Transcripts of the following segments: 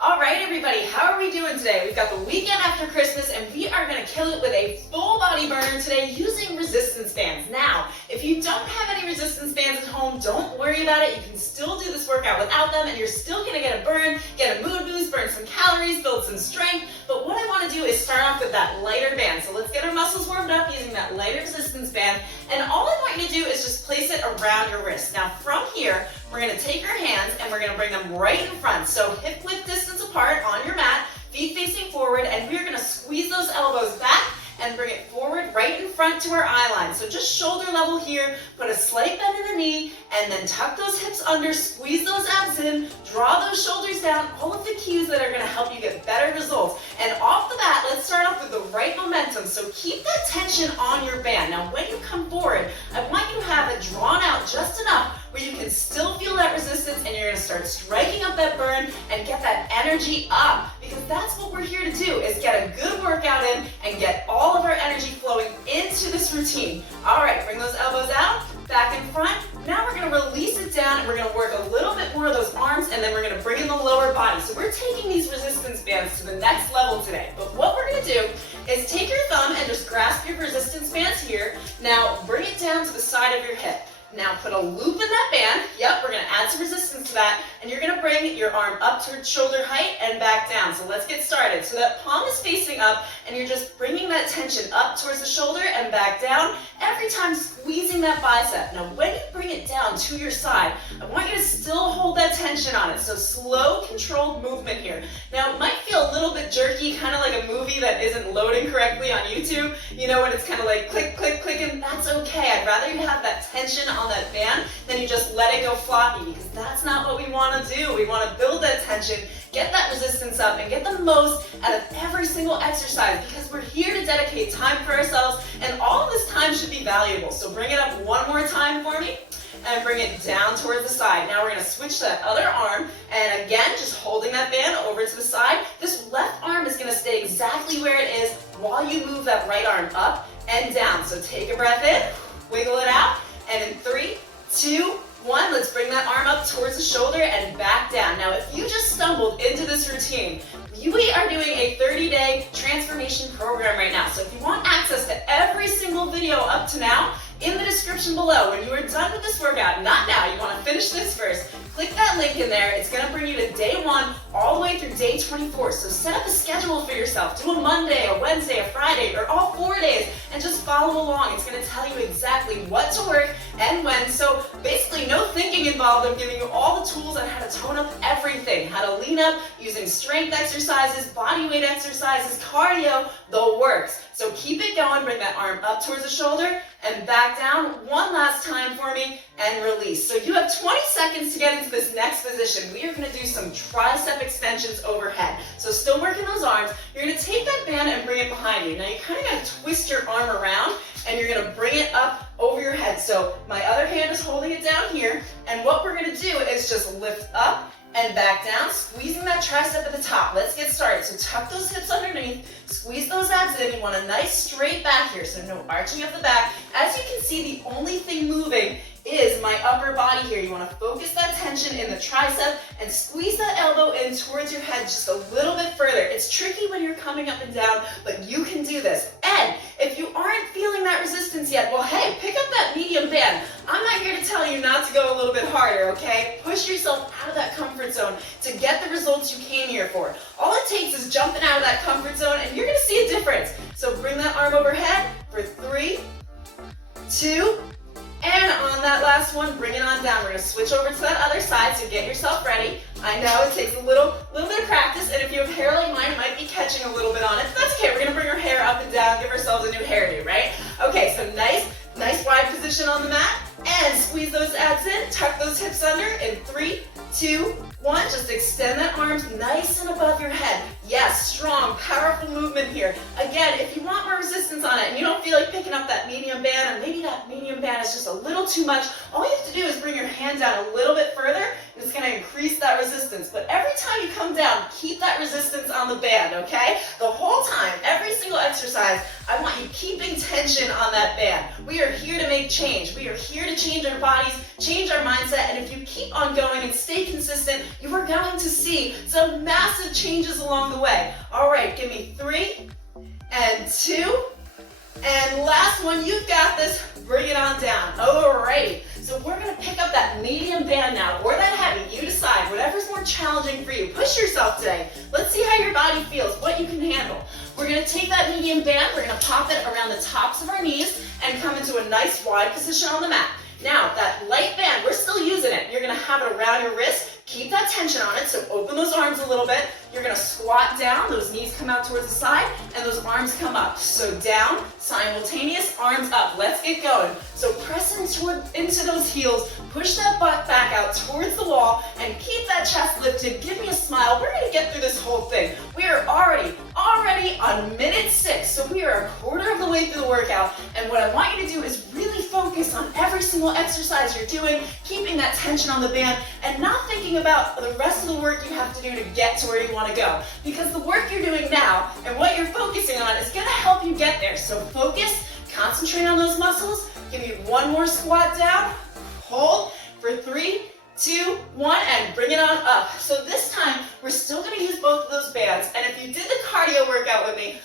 All right, everybody, how are we doing today? We've got the weekend after Christmas, and we are going to kill it with a full body burner today using resistance bands. Now, if you don't have any resistance bands at home, don't worry about it. You can still do this workout without them, and you're still going to get a burn, get a mood boost, burn some calories, build some strength. But what I want to do is start off with that lighter band. So let's get our muscles warmed up using that lighter resistance band. And all I want you to do is just place it around your wrist. Now, from here, we're going to take our hands and we're going to bring them right in front. So hip width distance apart on your mat, feet facing forward, and we're going to squeeze those elbows back and bring it forward right in front to our eye line. So just shoulder level here, put a slight bend in the knee, and then tuck those hips under, squeeze those abs in, draw those shoulders down, all of the cues that are gonna help you get better results. And off the bat, let's start off with the right momentum. So keep that tension on your band. Now when you come forward, I want you to have it drawn out just enough where you can still feel that resistance, and you're gonna start striking up that burn and get that energy up, because that's what we're here to do, is get a good workout in and get all of our energy flowing into this routine. All right, bring those elbows out, back in front. Now we're gonna release it down, and we're gonna work a little bit more of those arms, and then we're gonna bring in the lower body. So we're taking these resistance bands to the next level today. But what we're gonna do is take your thumb and just grasp your resistance bands here. Now bring it down to the side of your hip. Now put a loop in that band. Yep, we're gonna add some resistance to that, and you're gonna bring your arm up towards shoulder height and back down. So let's get started. So that palm is facing up, and you're just bringing that tension up towards the shoulder and back down, every time squeezing that bicep. Now when you bring it down to your side, I want you to still hold that tension on it. So slow, controlled movement here. Now it might feel a little bit jerky, kind of like a movie that isn't loading correctly on YouTube. You know, when it's kind of like click, click, click, and that's okay. I'd rather you have that tension on that band than you just let it go floppy, because that's not what we want to do. We want to build that tension, get that resistance up, and get the most out of every single exercise, because we're here to dedicate time for ourselves, and all of this time should be valuable. So bring it up one more time for me, and bring it down towards the side. Now we're going to switch that other arm, and again, just holding that band over to the side. This left arm is going to stay exactly where it is while you move that right arm up and down. So take a breath in, wiggle it out, and in 3, 2, 1, let's bring that arm up towards the shoulder and back down. Now, if you just stumbled into this routine, we are doing a 30-day transformation program right now. So if you want access to every single video up to now, in the description below, when you are done with this workout, not now, you want to finish this first, click that link in there. It's going to bring you to day 1 all the way through day 24. So set up a schedule for yourself. Do a Monday, a Wednesday, a Friday, or all 4 days, and just follow along. It's going to tell you exactly what to work and when. So basically no thinking involved. I'm giving you all the tools on how to tone up everything, how to lean up using strength exercises, body weight exercises, cardio, the works. So keep it going. Bring that arm up towards the shoulder and back down. One last time for me, and release. So you have 20 seconds to get into this next position. We are going to do some tricep extensions overhead. So still working those arms. You're going to take that band and bring it behind you. Now you kind of got to twist your arm around, and you're going to bring it up over your head. So my other hand is holding it down here, and what we're going to do is just lift up and back down, squeezing that tricep at the top. Let's get started. So tuck those hips underneath, squeeze those abs in. You want a nice straight back here, so no arching of the back. As you can see, the only thing moving is my upper body here. You want to focus that tension in the tricep and squeeze that elbow in towards your head just a little bit further. It's tricky when you're coming up and down, but you can do this. And if you aren't feeling that resistance yet, well, hey, pick up that medium band. I'm not here to tell you not to go a little bit harder, okay? Push yourself out of that comfort zone to get the results you came here for. All it takes is jumping out of that comfort zone, and you're going to see a difference. So bring that arm overhead for 3, 2, and on that last one, bring it on down. We're going to switch over to that other side, so get yourself ready. I know it takes a little bit of practice, and if you have hair like mine, it might be catching a little bit on it. But that's okay. We're going to bring our hair up and down, give ourselves a new hairdo, right? Okay, so nice wide position on the mat, and squeeze those abs in, tuck those hips under in 3, 2, 1. Just extend that arms nice and above your head. Yes, strong, powerful movement here. Again, if you want more resistance on it and you don't feel like picking up that medium band, or maybe that medium band is just a little too much, all you have to do is bring your hand down a little bit further. and it's gonna increase that resistance. But every time you come down, keep that resistance on the band, okay? The whole time, every single exercise, I want you keeping tension on that band. We are here to make change. We are here to change our bodies, change our mindset, and if you keep on going and stay consistent, you are going to see some massive changes along the way. All right, give me 3 and 2, and last one, you've got this. Bring it on down. Alrighty, so we're gonna pick up that medium band now, or that heavy, you decide, whatever's more challenging for you. Push yourself today. Let's see how your body feels, what you can handle. We're gonna take that medium band, we're gonna pop it around the tops of our knees and come into a nice wide position on the mat. Now, that light band, we're still using it. You're gonna have it around your wrist. Keep that tension on it, so open those arms a little bit. You're gonna squat down, those knees come out towards the side, and those arms come up. So down, simultaneous, arms up. Let's get going. So press into those heels, push that butt back out towards the wall, and keep that chest lifted. Give me a smile. We're gonna get through this whole thing. We are already on minute 6, so we are a quarter of the way through the workout, and what I want you to do is really focus on every single exercise you're doing, keeping that tension on the band, and not thinking about the rest of the work you have to do to get to where you want to go. Because the work you're doing now and what you're focusing on is going to help you get there. So focus, concentrate on those muscles. Give me one more squat down. Hold for 3, 2, 1, and bring it on up. So this time, we're still going to use both of those bands. And if you did the cardio workout with me,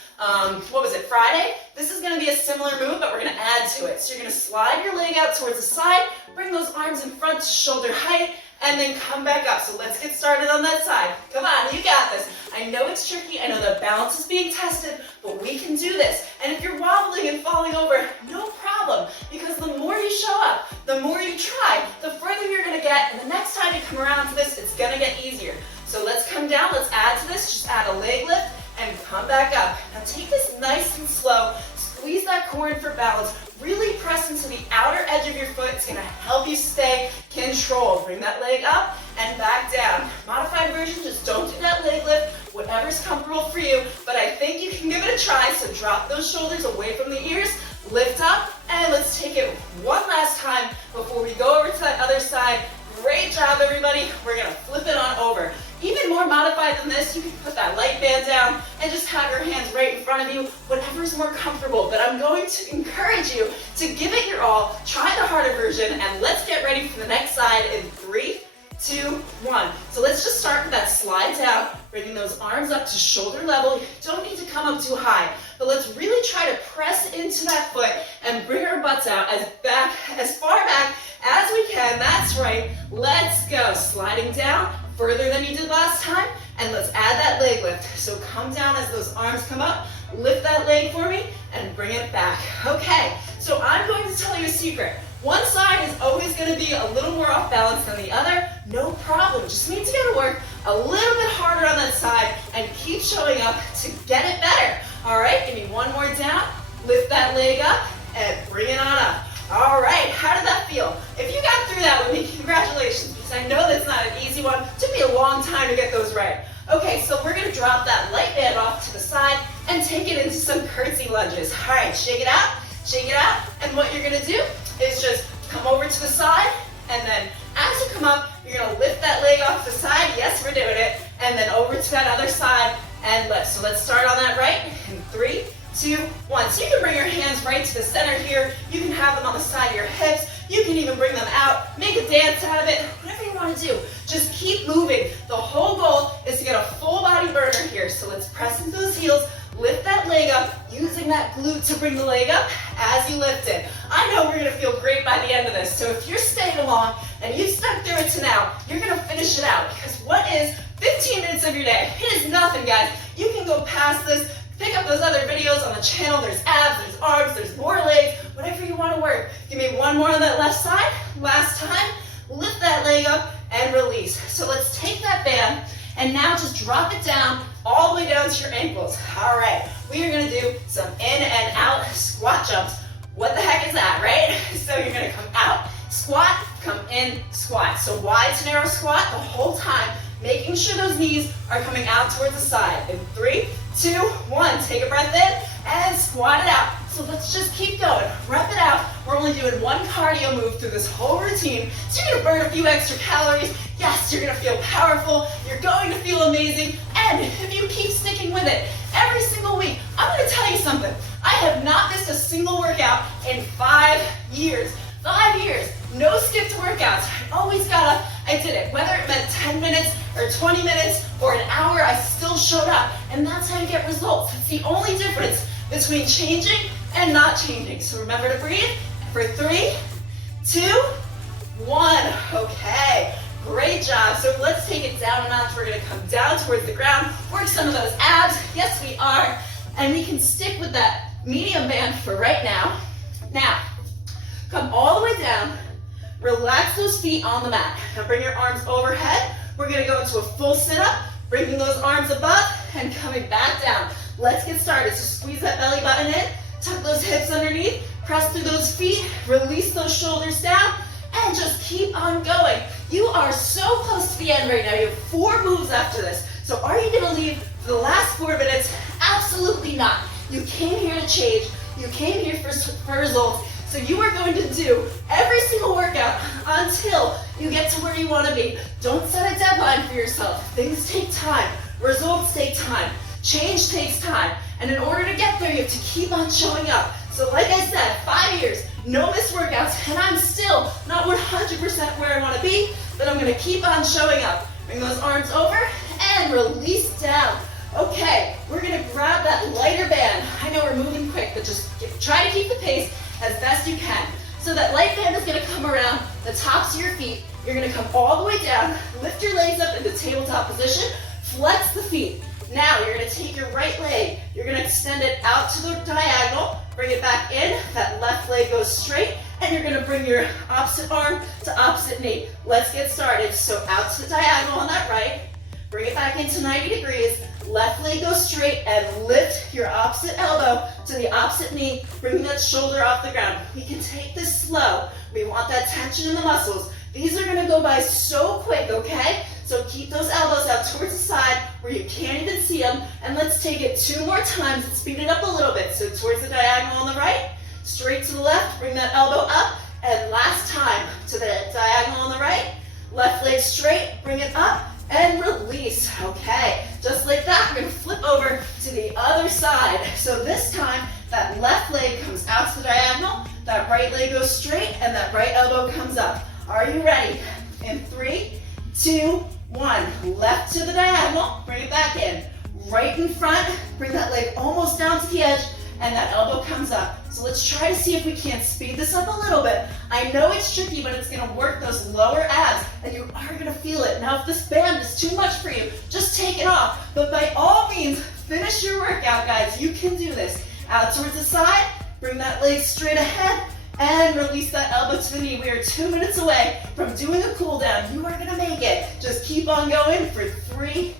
what was it, Friday? This is going to be a similar move, but we're going to add to it. So you're going to slide your leg out towards the side, bring those arms in front to shoulder height, and then come back up. So let's get started on that side. Come on, you got this. I know it's tricky. I know the balance is being tested, but we can do this. And if you're wobbling and falling over, no problem, because the more you show up, the more you try, the further you're going to get, and the next time you come around to this, it's going to get easier. So let's come down. Let's add to this. Just add a leg lift and come back up. Now take this nice and slow. Squeeze that core in for balance. Really press into the outer edge of your foot. It's going to help you stay controlled. Bring that leg up and back down. Modified version, just don't do that leg lift. Whatever's comfortable for you, but I think you can give it a try. So drop those shoulders away from the ears, lift up, and let's take it one last time before we go over to that other side. Great job, everybody. We're going to flip it on over. Even more modified than this, you can put that light band down and just have your hands right in front of you, whatever's more comfortable. But I'm going to encourage you to give it your all, try the harder version, and let's get ready for the next side in 3, 2, 1. So let's just start with that slide down, bringing those arms up to shoulder level. You don't need to come up too high, but let's really try to press into that foot and bring our butts out as far back as we can. That's right. Let's go. Sliding down further than you did last time, and let's add that leg lift. So come down as those arms come up, lift that leg for me, and bring it back. Okay, so I'm going to tell you a secret. One side is always going to be a little more off balance than the other. No problem, just means you got to work a little bit harder on that side and keep showing up to get it better. All right, give me one more down, lift that leg up, and bring it on up. All right, how did that feel? If you got through that with me, congratulations, because I know that's not an easy one. It took me a long time to get those right. Okay, so we're gonna drop that light band off to the side and take it into some curtsy lunges. All right, shake it out, and what you're gonna do is just come over to the side, and then as you come up, you're gonna lift that leg off to the side. Yes, we're doing it. And then over to that other side and lift. So let's start on that right in 3, 2, 1. So you can bring your hands right to the center here. You can have them on the side of your hips. You can even bring them out. Make a dance out of it. Whatever you want to do. Just keep moving. The whole goal is to get a full body burner here. So let's press into those heels. Lift that leg up, using that glute to bring the leg up as you lift it. I know we're going to feel great by the end of this. So if you're staying along and you've stuck through it to now, you're going to finish it out. Because what is 15 minutes of your day? It is nothing, guys. You can go past this. Pick up those other videos on the channel. There's abs, there's arms, there's more legs, whatever you want to work. Give me one more on that left side. Last time, lift that leg up and release. So let's take that band and now just drop it down all the way down to your ankles. All right, we are gonna do some in and out squat jumps. What the heck is that, right? So you're gonna come out, squat, come in, squat. So wide to narrow squat the whole time, making sure those knees are coming out towards the side. In 3, 2, 1, take a breath in and squat it out. So let's just keep going. Rep it out We're only doing one cardio move through this whole routine, so you're gonna burn a few extra calories. Yes, you're gonna feel powerful, you're going to feel amazing, and if you keep sticking with it every single week, I'm gonna tell you something. I have not missed a single workout in 5 years. 5 years, no skipped workouts. I did it. Whether it meant 10 minutes or 20 minutes or an hour, I still showed up. And that's how you get results. It's the only difference between changing and not changing. So remember to breathe for 3, 2, 1. Okay, great job. So let's take it down a notch. We're gonna come down towards the ground, work some of those abs. Yes, we are. And we can stick with that medium band for right now. Now, come all the way down. Relax those feet on the mat. Now bring your arms overhead. We're gonna go into a full sit-up, bringing those arms above and coming back down. Let's get started. So squeeze that belly button in, tuck those hips underneath, press through those feet, release those shoulders down, and just keep on going. You are so close to the end right now. You have 4 moves after this. So are you gonna leave for the last 4 minutes? Absolutely not. You came here to change. You came here for results. So you are going to do every single workout until you get to where you want to be. Don't set a deadline for yourself. Things take time. Results take time. Change takes time. And in order to get there, you have to keep on showing up. So like I said, 5 years, no missed workouts, and I'm still not 100% where I want to be, but I'm going to keep on showing up. Bring those arms over and release down. Okay, we're going to grab that lighter band. I know we're moving quick, but just try to keep the pace as best you can. So that light band is going to come around the tops of your feet. You're going to come all the way down, lift your legs up into tabletop position, flex the feet. Now you're going to take your right leg, you're going to extend it out to the diagonal, bring it back in, that left leg goes straight, and you're going to bring your opposite arm to opposite knee. Let's get started. So out to the diagonal on that right, bring it back into 90 degrees, left leg goes straight, and lift your opposite elbow to the opposite knee, bring that shoulder off the ground. We can take this slow. We want that tension in the muscles. These are gonna go by so quick, okay? So keep those elbows out towards the side where you can't even see them, and let's take it 2 more times and speed it up a little bit. So towards the diagonal on the right, straight to the left, bring that elbow up, and last time to the diagonal on the right, left leg straight, bring it up, and release. Okay, just like that, we're gonna flip over to the other side. So this time, that left leg comes out to the diagonal, that right leg goes straight, and that right elbow comes up. Are you ready? In 3, 2, 1. Left to the diagonal, bring it back in. Right in front, bring that leg almost down to the edge, and that elbow comes up. So let's try to see if we can't speed this up a little bit. I know it's tricky, but it's gonna work those lower abs, and you are gonna feel it. Now, if this band is too much for you, just take it off. But by all means, finish your workout, guys. You can do this. Out towards the side, bring that leg straight ahead, and release that elbow to the knee. We are 2 minutes away from doing a cool down. You are gonna make it. Just keep on going for 3,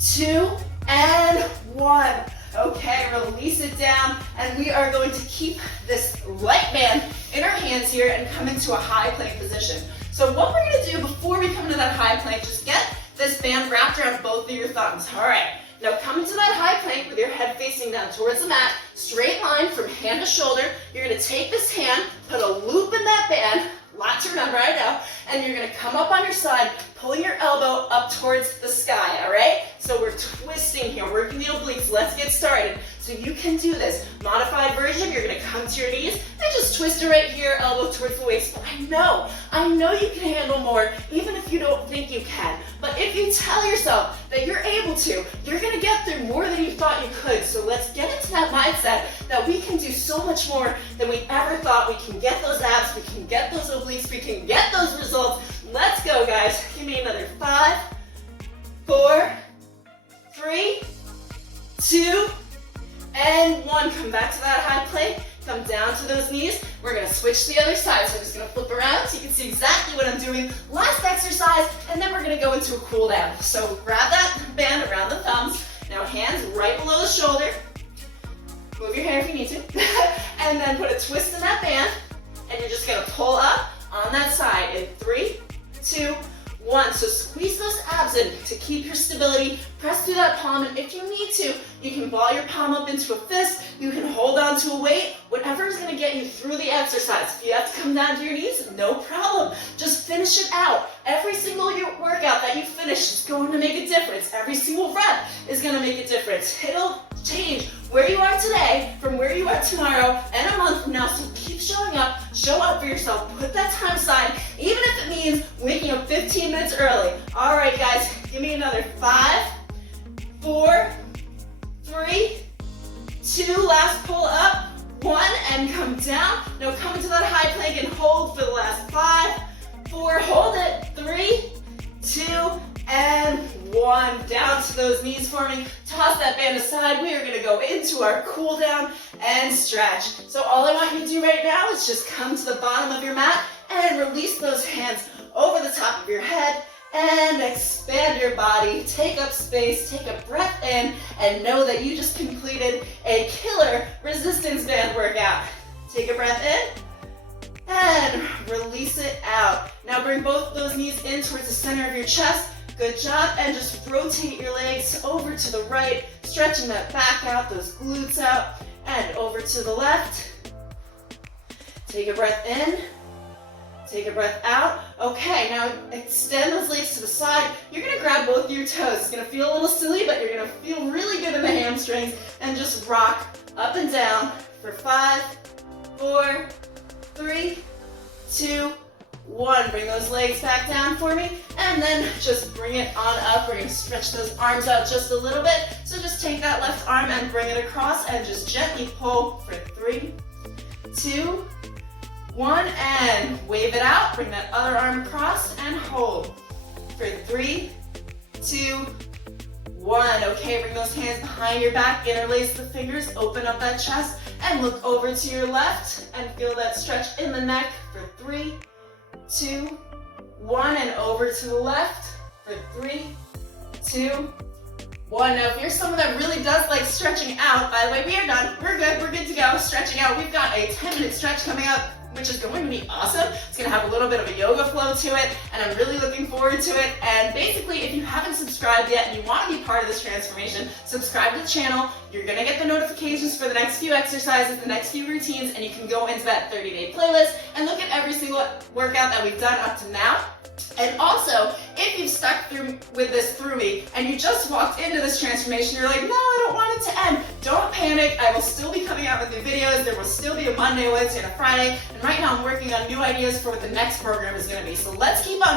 2, and 1. Okay, release it down, and we are going to keep this light band in our hands here and come into a high plank position. So what we're gonna do before we come into that high plank, just get this band wrapped around both of your thumbs. All right, now come into that high plank with your head facing down towards the mat, straight line from hand to shoulder. You're gonna take this hand, put a loop in that band, lot to remember, I know, and you're gonna come up on your side, pulling your elbow up towards the sky, all right? So we're twisting here, working the obliques. Let's get started. So you can do this. Modified version, you're gonna come to your knees and just twist it right here, elbow towards the waist. But I know you can handle more, even if you don't think you can. But if you tell yourself that you're able to, you're gonna get through more than you thought you could. So let's get into that mindset that we can do so much more than we ever thought. We can get those abs, we can get those obliques, we can get those results. Let's go, guys. Give me another 5, 4, 3, 2, and 1. Come back to that high plank. Come down to those knees. We're gonna switch to the other side. So I'm just gonna flip around so you can see exactly what I'm doing. Last exercise, and then we're gonna go into a cool down. So grab that band around the thumbs. Now hands right below the shoulder. Move your hair if you need to. And then put a twist in that band. And you're just gonna pull up on that side in 3, 2, 1. So squeeze those abs in to keep keep your stability, press through that palm, and if you need to, you can ball your palm up into a fist, you can hold on to a weight, whatever is gonna get you through the exercise. If you have to come down to your knees, no problem. Just finish it out. Every single workout that you finish is going to make a difference. Every single rep is gonna make a difference. It'll change where you are today from where you are tomorrow and a month from now, so keep showing up, show up for yourself, put that time aside, even if it means waking up 15 minutes early. All right, guys, give me another 5, 4, 3, 2, last pull up, 1, and come down. Now come into that high plank and hold for the last 5, 4, hold it, 3, 2, and 1. Down to those knees for me. Toss that band aside. We are going to go into our cool down and stretch. So all I want you to do right now is just come to the bottom of your mat and release those hands over the top of your head and expand your body. Take up space, take a breath in, and know that you just completed a killer resistance band workout. Take a breath in and release it out. Now bring both of those knees in towards the center of your chest. Good job, and just rotate your legs over to the right, stretching that back out, those glutes out, and over to the left. Take a breath in, take a breath out. Okay, now extend those legs to the side. You're gonna grab both of your toes. It's gonna feel a little silly, but you're gonna feel really good in the hamstrings, and just rock up and down for 5, 4, 3, 2, 1. Bring those legs back down for me, and then just bring it on up. We're going to stretch those arms out just a little bit. So just take that left arm and bring it across and just gently pull for 3, 2, 1, and wave it out. Bring that other arm across and hold for 3, 2, 1. Okay, bring those hands behind your back, interlace the fingers, open up that chest, and look over to your left and feel that stretch in the neck for 3, 2, 1, and over to the left for 3, 2, 1. Now, if you're someone that really does like stretching out, by the way, we are done. We're good to go. Stretching out. We've got a 10-minute stretch coming up, which is going to be awesome. It's going to have a little bit of a yoga flow to it, and I'm really looking forward to it. And basically, if you haven't subscribed yet and you want to be part of this transformation, subscribe to the channel. You're going to get the notifications for the next few exercises, the next few routines, and you can go into that 30-day playlist and look at every single workout that we've done up to now. And also, if you've stuck with this through me and you just walked into this transformation, you're like, no, I don't want it to end. Don't panic. I will still be coming out with new videos. There will still be a Monday, Wednesday, and a Friday. And right now I'm working on new ideas for what the next program is going to be. So let's keep up.